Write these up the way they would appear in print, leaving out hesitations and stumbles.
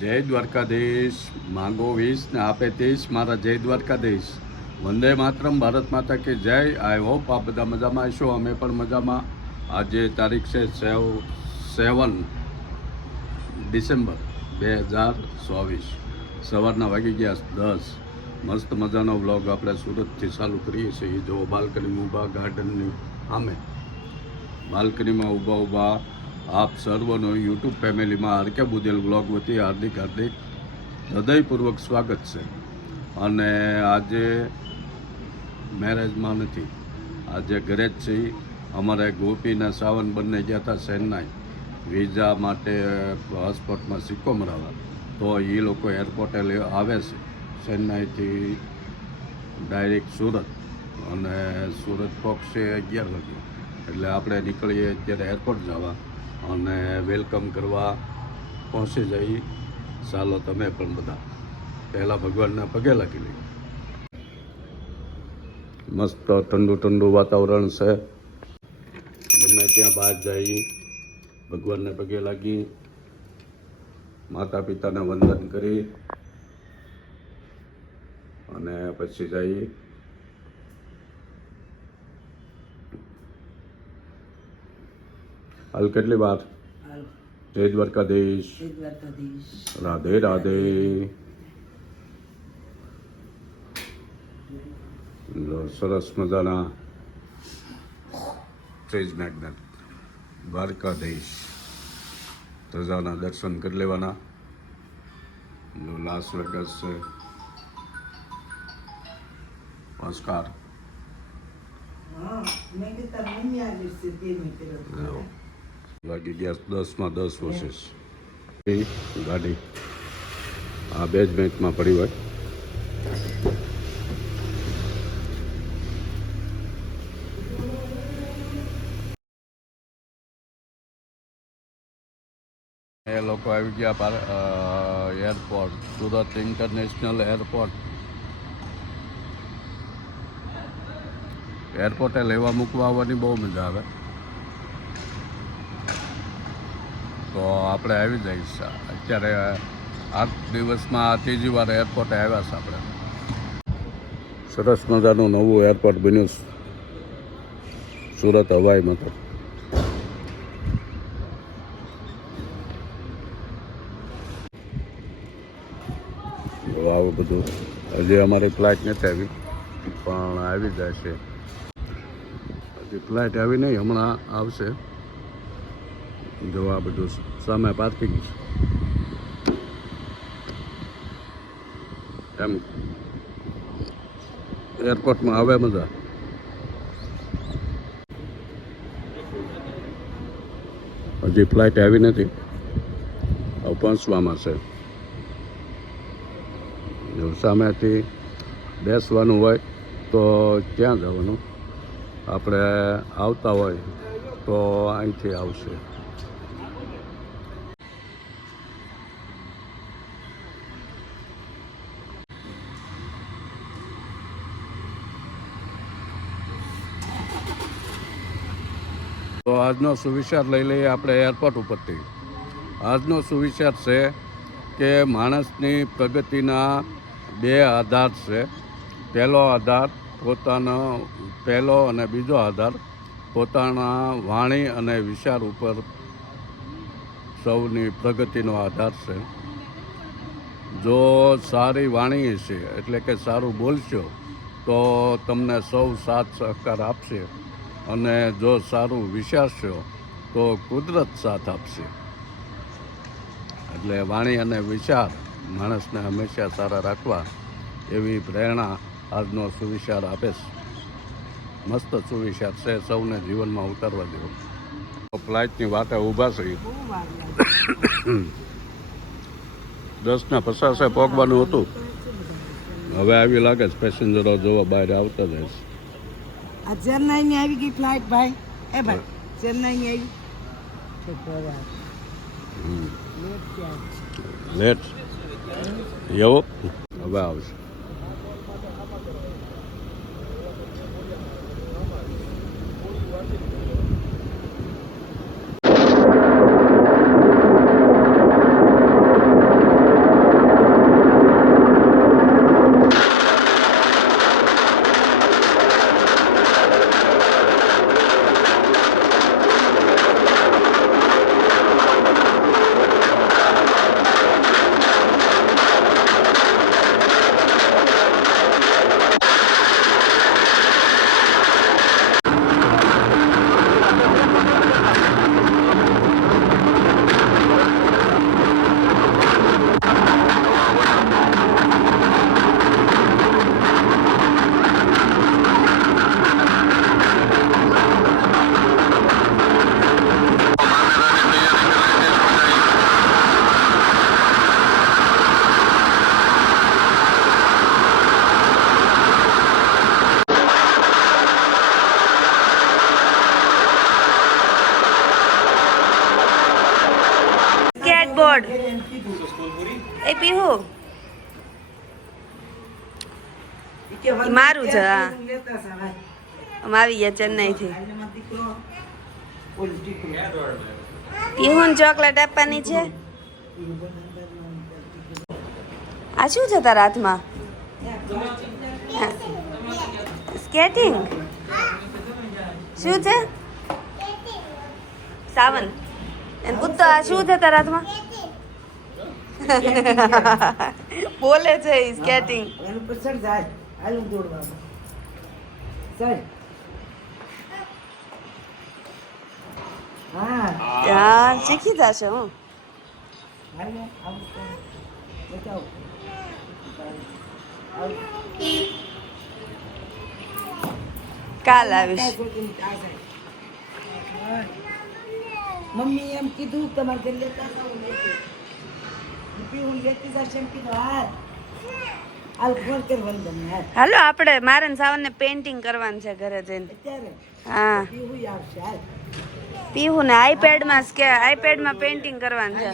જય દ્વારકાધીશ. માંગો 20 ને આપે 30. મારા જય દ્વારકાધીશ. વંદે માતરમ. ભારત માતા કે જય. આઈ હોપ આ બધા મજામાં હશો. અમે પણ મજામાં. આજે તારીખ છે 7 ડિસેમ્બર 2024. સવારના વાગી ગયા 10. મસ્ત મજાનો વ્લોગ આપણે સુરતથી ચાલુ કરીએ છીએ. જો બાલ્કનીમાં ઊભા, ગાર્ડનની સામે બાલ્કનીમાં ઊભા આપ સર્વનો યુટ્યુબ ફેમિલીમાં આરકે બુદેલ વ્લોગ વતી હાર્દિક હૃદયપૂર્વક સ્વાગત છે. અને આજે મેરેજમાં નથી, આજે ઘરે જ છીએ. અમારે ગોપીના સાવન બંને ગયા હતા ચેન્નાઈ વિઝા માટે, પાસપોર્ટમાં સિક્કો મરાવવા. તો એ લોકો એરપોર્ટે આવે છે ચેન્નાઈથી ડાયરેક્ટ સુરત, અને સુરત પહોંચશે 11 વાગે. એટલે આપણે નીકળીએ અત્યારે એરપોર્ટ જવા અને વેલકમ કરવા પહોંચી જઈએ. ચાલો તમે પણ બધા પહેલાં ભગવાનના પગે લાગી લઈએ. મસ્ત ઠંડુ ઠંડુ વાતાવરણ છે. ગમે ત્યાં બહાર જઈએ, ભગવાનને પગે લાગી, માતા પિતાને વંદન કરી અને પછી જઈએ. હાલ કેટલી વાર? જય દ્વારકાધીશ. રાધે રાધે. સરસ મજાના ચેજ મેગ્નેટ દ્વારકાધીશ ધજાના દર્શન કરી લેવાના. લાસ વેગસ છે. ઓસ્કાર વાગી ગયા 10માં 10 વર્ષ. ગાડી આ બેઝમેન્ટમાં પડી હોય. એ લોકો આવી ગયા એરપોર્ટ, સુરત ઇન્ટરનેશનલ એરપોર્ટ. એરપોર્ટે લેવા મૂકવા આવવાની બહુ મજા આવે. તો આપણે આવી જઈશ. અત્યારે 8 દિવસમાં ત્રીજી વાર એરપોર્ટે આવ્યા છે આપણે. સરસ મજાનું નવું એરપોર્ટ બન્યું સુરત હવાઈ મથક. આવું બધું હજી અમારી ફ્લાઇટ નથી આવી, પણ આવી જશે. હજી ફ્લાઇટ આવી નહીં, હમણાં આવશે. જો આ બધું સામે પાર્કિંગ એમ એરપોર્ટમાં આવે મજા. હજી ફ્લાઇટ આવી નથી, હવે પહોંચવામાં છે. જો સામેથી બેસવાનું હોય તો ત્યાં જવાનું, આપણે આવતા હોય તો અહીંથી આવશે. તો આજનો સુવિચાર લઈ લઈએ આપણે એરપોર્ટ ઉપરથી. આજનો સુવિચાર છે કે માણસની પ્રગતિના 2 આધાર છે. પહેલો આધાર પહેલો અને બીજો આધાર પોતાના વાણી અને વિચાર ઉપર સૌની પ્રગતિનો આધાર છે. જો સારી વાણી હશે, એટલે કે સારું બોલશો, તો તમને સૌ સાથ સહકાર આપશે. અને જો સારું વિચારશો તો કુદરત સાથ આપશે. એટલે વાણી અને વિચાર માણસને હંમેશા સારા રાખવા એવી પ્રેરણા આજનો સુવિચાર આપે છે. મસ્ત સુવિચાર છે, સૌને જીવનમાં ઉતારવા જેવો. ફ્લાઇટની વાટે ઊભા છીએ. 10:50 પહોંચવાનું હતું. હવે આવી લાગે છે પેસેન્જરો જોવા બહાર આવતા જાય છે. આ ચેન્નાઈની આવી ગઈ ફ્લાઇટ ભાઈ. એ ભાઈ ચેન્નાઈની આવી લેટ એવો હવે આવશે. એ પીહુ ઈ મારું છે, હા. લેતા હતા ભાઈ. અમે આવી ગયા ચેન્નઈથી. આનામાં દીકરો ઓલી દીકરો પીહુન ચોકલેટ આપવાની છે. આ શું છે તારા હાથમાં? સ્કેટિંગ શું છે? સાવન એને પૂછતો આ શું છે તારા હાથમાં? બોલે છે સ્કેટિંગ. એનું પસંદ જાય હાલું દોડવામાં ચાલ. હા હા શીખી જશે. હું હાલો આવું તો બતાવો. કાલ આવીશ. મમ્મી એમ કીધું તમારે ઘરે લેતા આવું હું લેતી જશે એમ કીધું. હા હાલ ફોન કર વંદન હાલ હાલો આપણે મારે ને સાવનને પેઇન્ટિંગ કરવાનું છે ઘરે જઈને. અત્યારે હા પીવું આવશે હાલ. પીહુ ને આઈપેડમાં પેઇન્ટિંગ કરવાનું છે.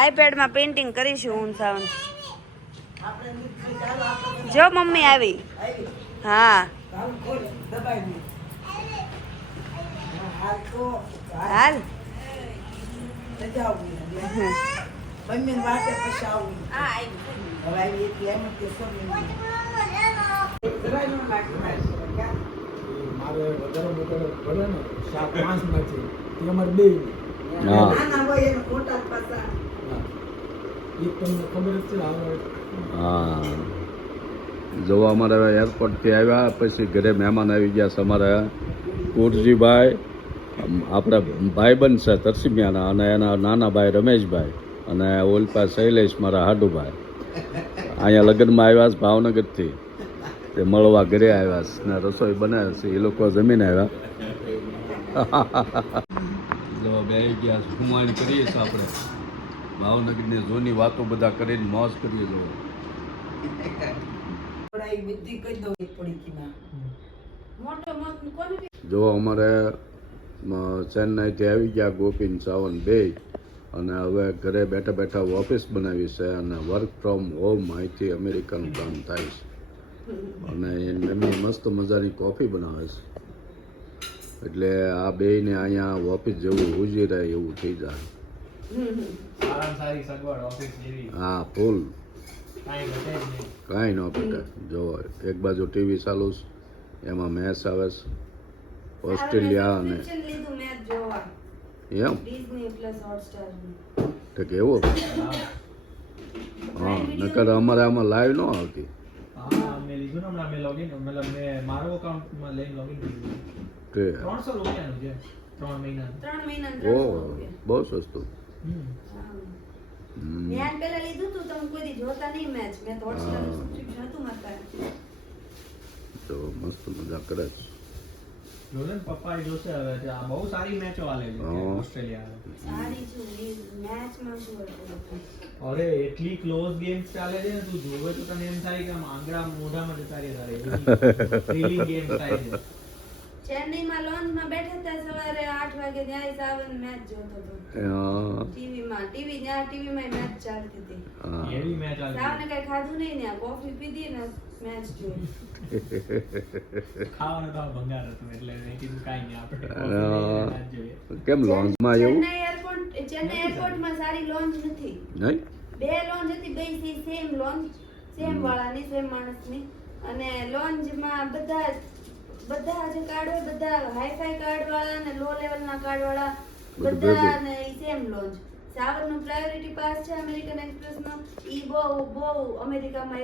આઈપેડમાં પેઇન્ટિંગ કરીશું હું ને સાવન. આપણે નીચે ચાલો આપણે જો મમ્મી આવી. આવી હા હાલ ખોલ દબાઈ દે. હાલ તો હાલ. મજા આવી મમ્મી વાટે પછી આવું હવે આવી એટલે એમ કે શું મારે વધારે પડે ને 7-5 માંથી એ અમારે બે હા. નાના હોય એને ખોટા જ પાછા એક તમને ખબર જ છે હવે હા, જો અમારે એરપોર્ટથી આવ્યા પછી ઘરે મહેમાન આવી ગયા છે અમારા કુરજીભાઈ, આપણા ભાઈબંધ છે તરસીમિયાના, અને એના નાના ભાઈ રમેશભાઈ, અને ઓલપા શૈલેષ મારા હાડુભાઈ અહીંયા લગ્નમાં આવ્યા છે ભાવનગરથી. તે મળવા ઘરે આવ્યા છે ને રસોઈ બનાવે છે. એ લોકો જમીને આવ્યા. જો બે ગયા ઘુમાઈને કરીએ છીએ આપણે ભાવનગરની જૂની વાતો બધા કરીને મોજ કરીએ. જો થોડા એ બુદ્ધિ કરી દો એક પડીકીમાં જો અમારે ચેન્નાઈથી આવી ગયા ગોપીન સાવન બે, અને હવે ઘરે બેઠા બેઠા ઓફિસ બનાવી છે અને વર્ક ફ્રોમ હોમ અહીંથી અમેરિકાનું કામ થાય છે. અને એમની મસ્ત મજાની કોફી બનાવે છે, એટલે આ બેયને અહીંયા ઓફિસ જેવું ઉજી રહે એવું થઈ જાય. સારી સગવડ ઓફિસ જેવી હા ફૂલ, કાંઈ ઘટે જ નહીં. કાંઈ ન ઘટે. જો એક બાજુ ટીવી ચાલુ છે, એમાં મેચ આવે છે ઓસ્ટ્રેલિયા અને લીધું મેચ જોવા એમ ડિઝની પ્લસ હોટસ્ટાર. તો કેવું. હા, નકર અમારે આમાં લાઈવ ન આવતી. હા મેં લીધું ને હમણાં મેં લોગિન મતલબ મેં મારો અકાઉન્ટમાં લઈને લોગિન કર્યું. તે 300 રૂપિયાનું છે 3 મહિના. 3 મહિના ઓ બહુ સસ્તું. હમ. મેં પેલા લીધું તું તમે કોઈ દી જોતા નહીં મેચ. મેં તો હોટસ્ટાર નું સબસ્ક્રિપ્શન હતું મારા પાસે. તો મસ્ત મજા કરે છે. જોને પપ્પા એ જોશે હવે કે આ બહુ સારી મેચો આલે છે હા. ઓસ્ટ્રેલિયા. સારી શું મેચમાં શું હતું? અરે એટલી ક્લોઝ ગેમ્સ ચાલે છે ને, તું જોવે તો તને એમ થાય કે આમ આંગળા મોઢામાં જતા રહે તારે. થ્રિલિંગ ગેમ થાય છે. ચેન્નઈમાં લોન્જમાં બેઠા હતા સવારે 8 વાગે ત્યાં સાવન મેચ જોતો હતો ટીવીમાં. ટીવીમાં મેચ ચાલતી હતી. એવી મેચ આલે સાવને કઈ ખાધું નહીં ને કોફી પીધી ને મેચ જોઈ. ખાવાનું તો ભંગાર હતું એટલે મેં કીધું કાંઈ નહીં આપણે મેચ જોઈએ. કેમ લોન્જમાં એવું ચેન્નઈ એરપોર્ટમાં સારી લોન્જ નથી. નહીં? બે લોન્જ હતી, બે સેમ લોન્જ, સેમ વાળાની, સેમ માણસની. અને લોન્જમાં બધા જે કાર્ડ હોય બધા હાઈફાઈ કાર્ડ વાળા અને લો લેવલના કાર્ડ વાળા બધા ને સેમ લોન્જ. સાવરનું પ્રાયોરિટી પાસ છે અમેરિકન એક્સપ્રેસનો, ઈ બહુ અમેરિકામાં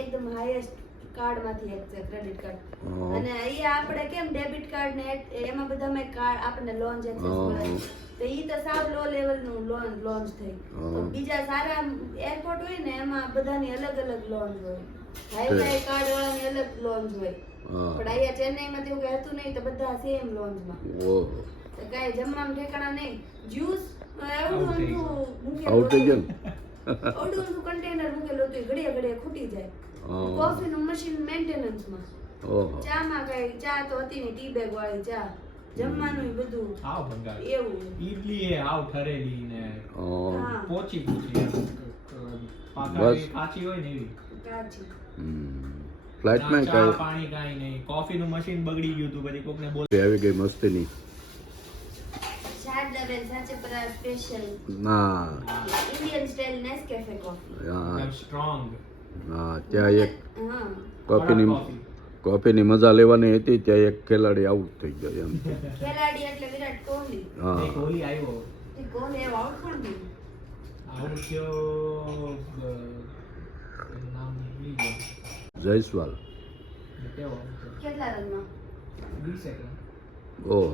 એકદમ હાઈએસ્ટ કાર્ડમાંથી એક છે ક્રેડિટ કાર્ડ. અને ઈ આપણે કેમ ડેબિટ કાર્ડ ને એમાં બધામાં કાર્ડ આપણને લોન્જ એક્સેસ મળે, તો ઈ તો સાવ લો લેવલનું લોન્જ થઈ. તો બીજા સારા એરપોર્ટ હોય ને એમાં બધાની અલગ અલગ લોન્જ હોય, હાઈફાઈ કાર્ડ વાળાની અલગ લોન્જ હોય. પણ અહીંયા ચેન્નઈમાં તેવું કઈ હતું નહીં, તો બધા સેમ લોન્જમાં. તો કાંઈ જમવામાં ઠેકાણા નહીં. જ્યુસ આવડું આવતી ગયું. કન્ટેનર મૂકેલું હતું, ઘડીએ ખૂટી જાય. કોફીનું મશીન મેન્ટેનન્સમાં. ચામાં કઈ ચા તો હતી ને, ટી બેગ વાળી ચા. જમવાનું બધું આવ ભંગાર એવું. ઈડલી એ આવ ઠરેલી ને હા. પોચી બસ. કાચી હોય ને એવી. કાચી. ફ્લાઇટમાં ચા કાંઈ પાણી કાંઈ નહીં. કોફીનું મશીન બગડી ગયું હતું, પછી કોકને બોલ આવી ગઈ મસ્તીની. શારદાબેન સાચેપરા સ્પેશિયલ ના ઇન્ડિયન સ્ટાઇલ નેસ્કેફે કોફી. હા સ્ટ્રોંગ હા ત્યાં એક હા. કોફીની કોફીની મજા લેવાની હતી, ત્યાં એક ખેલાડી આઉટ થઈ ગયો એમ. ખેલાડી એટલે વિરાટ કોહલી. હા કોહલી આવ્યો એ કોહલી એવો આઉટ કોણ થયું? આઉટ થયો એનું નામ ભૂલી ગયો. જયસ્વાલ. કેવો out થયો? કેટલા રનમાં? 20 સેકન્ડ. ઓહ